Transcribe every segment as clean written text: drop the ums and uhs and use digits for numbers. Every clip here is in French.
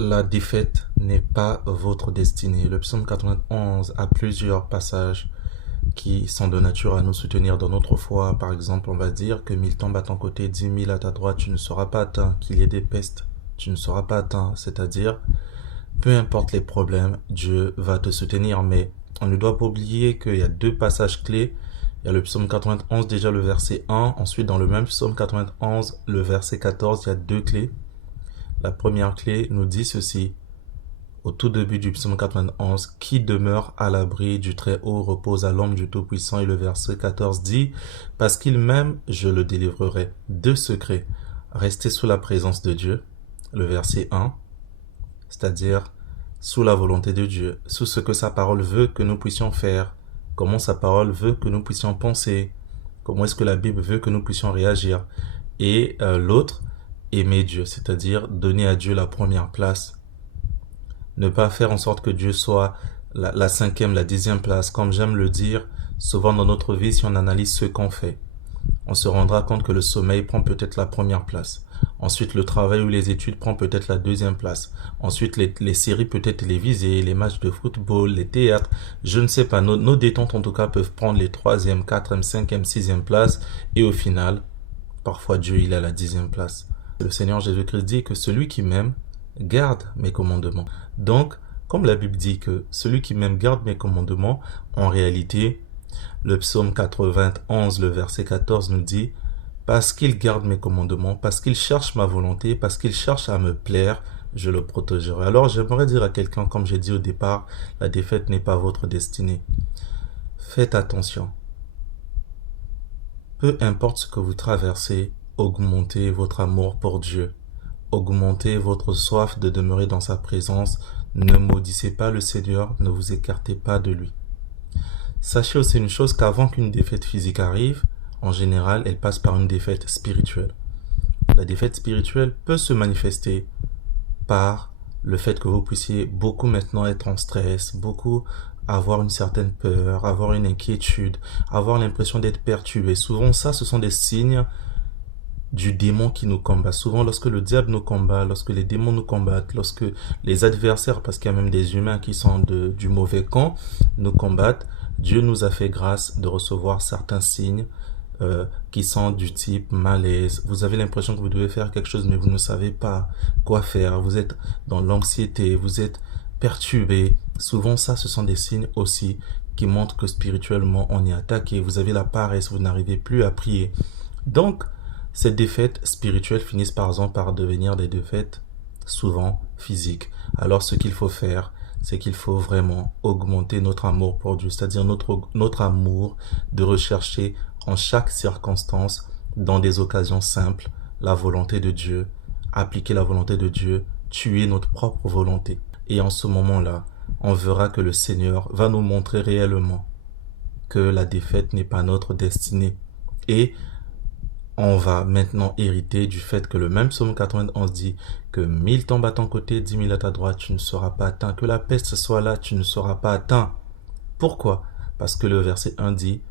La défaite n'est pas votre destinée. Le psaume 91 a plusieurs passages qui sont de nature à nous soutenir dans notre foi. Par exemple, on va dire que 1000 tombent à ton côté, 10 000 à ta droite, tu ne seras pas atteint. Qu'il y ait des pestes, tu ne seras pas atteint. C'est-à-dire, peu importe les problèmes, Dieu va te soutenir. Mais on ne doit pas oublier qu'il y a deux passages clés. Il y a le psaume 91, déjà le verset 1. Ensuite, dans le même psaume 91, le verset 14, il y a deux clés. La première clé nous dit ceci, au tout début du psaume 91, « Qui demeure à l'abri du Très-Haut repose à l'ombre du Tout-Puissant » et le verset 14 dit, « Parce qu'il m'aime, je le délivrerai. » Deux secrets, rester sous la présence de Dieu, le verset 1, c'est-à-dire sous la volonté de Dieu, sous ce que sa parole veut que nous puissions faire, comment sa parole veut que nous puissions penser, comment est-ce que la Bible veut que nous puissions réagir. Et l'autre, aimer Dieu, c'est-à-dire donner à Dieu la première place. Ne pas faire en sorte que Dieu soit la cinquième, la 10e place. Comme j'aime le dire, souvent dans notre vie, si on analyse ce qu'on fait, on se rendra compte que le sommeil prend peut-être la première place. Ensuite, le travail ou les études prend peut-être la 2e place. Ensuite, les séries peut-être télévisées, les matchs de football, les théâtres, je ne sais pas. Nos détentes, en tout cas, peuvent prendre les 3e, 4e, 5e, 6e places. Et au final, parfois Dieu, il est à la 10e place. Le Seigneur Jésus-Christ dit que celui qui m'aime garde mes commandements. Donc, comme la Bible dit que celui qui m'aime garde mes commandements, en réalité, le psaume 91, le verset 14 nous dit « Parce qu'il garde mes commandements, parce qu'il cherche ma volonté, parce qu'il cherche à me plaire, je le protégerai. » Alors, j'aimerais dire à quelqu'un, comme j'ai dit au départ, la défaite n'est pas votre destinée. Faites attention. Peu importe ce que vous traversez, augmentez votre amour pour Dieu. Augmentez votre soif de demeurer dans sa présence. Ne maudissez pas le Seigneur, ne vous écartez pas de lui. Sachez aussi une chose, qu'avant qu'une défaite physique arrive, en général, elle passe par une défaite spirituelle. La défaite spirituelle peut se manifester par le fait que vous puissiez beaucoup maintenant être en stress, beaucoup avoir une certaine peur, avoir une inquiétude, avoir l'impression d'être perturbé. Souvent, ça, ce sont des signes du démon qui nous combat. Souvent, lorsque le diable nous combat, lorsque les démons nous combattent, lorsque les adversaires, parce qu'il y a même des humains qui sont du mauvais camp, nous combattent, Dieu nous a fait grâce de recevoir certains signes qui sont du type malaise. Vous avez l'impression que vous devez faire quelque chose, mais vous ne savez pas quoi faire. Vous êtes dans l'anxiété, vous êtes perturbé. Souvent, ça, ce sont des signes aussi qui montrent que spirituellement, on est attaqué. Vous avez la paresse, vous n'arrivez plus à prier. Donc, ces défaites spirituelles finissent par exemple par devenir des défaites souvent physiques. Alors, ce qu'il faut faire, c'est qu'il faut vraiment augmenter notre amour pour Dieu, c'est-à-dire notre amour de rechercher en chaque circonstance, dans des occasions simples, la volonté de Dieu, appliquer la volonté de Dieu, tuer notre propre volonté. Et en ce moment-là, on verra que le Seigneur va nous montrer réellement que la défaite n'est pas notre destinée. Et on va maintenant hériter du fait que le même psaume 91 dit que 1000 tombent à ton côté, 10 000 à ta droite, tu ne seras pas atteint. Que la peste soit là, tu ne seras pas atteint. Pourquoi? Parce que le verset 1 dit,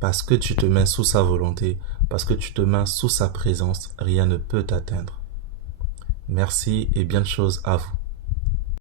parce que tu te mets sous sa volonté, parce que tu te mets sous sa présence, rien ne peut t'atteindre. Merci et bien de choses à vous.